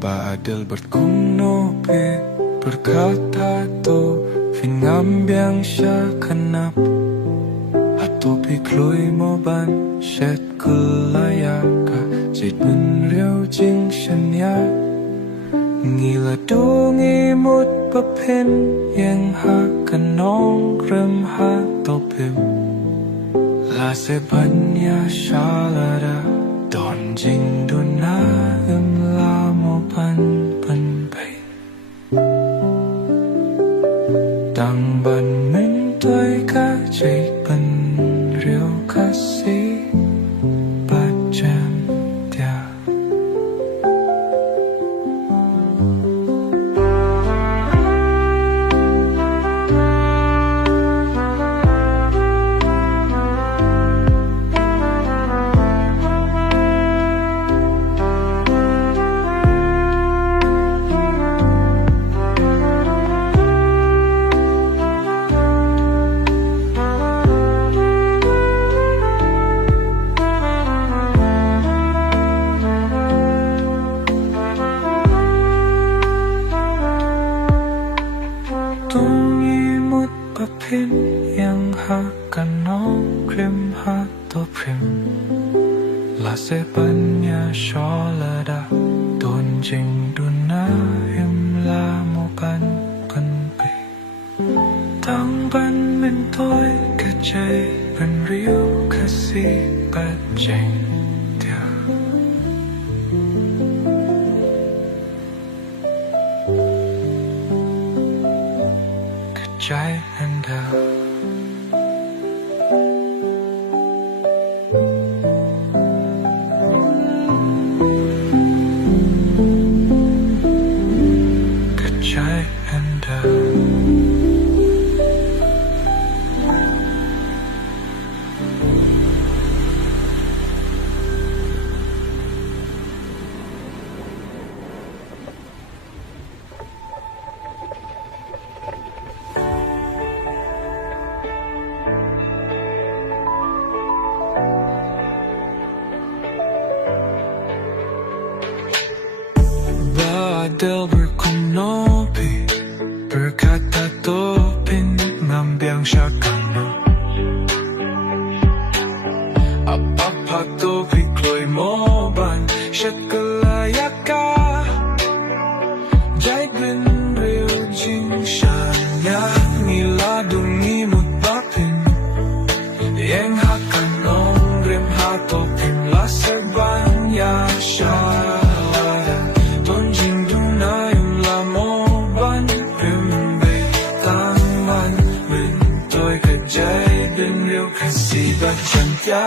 Badal berkunopi berkata to Fingambiang siya kanap Ato pikloi mo ban Shet kulaya ka Jit ben riêu jing shen ya Ngila du ngimut papin Yang ha kanong rem ha to pim La se ban ya shalada Don jing du na la mo ban ban bay Đang ban mình tôi cả chạy ban riêu ca sĩ Bát chạm tia Papin yang ha kanong krim ha to prim La se banya sholada Don jing duna him la mo ban ban pi Tang ban min tôi ka chay ban riu ka si bat jing tia Ka chay and Badal berkunopi berkata topin ngambiang siya kanu Apa to pikloy mo ban siya kalaya ka Jai bin riu jing shanya Ngila dungimut bapin Yang hakanong rim hatopin Laseban ya siya Jai bin riu kasi ba chan tia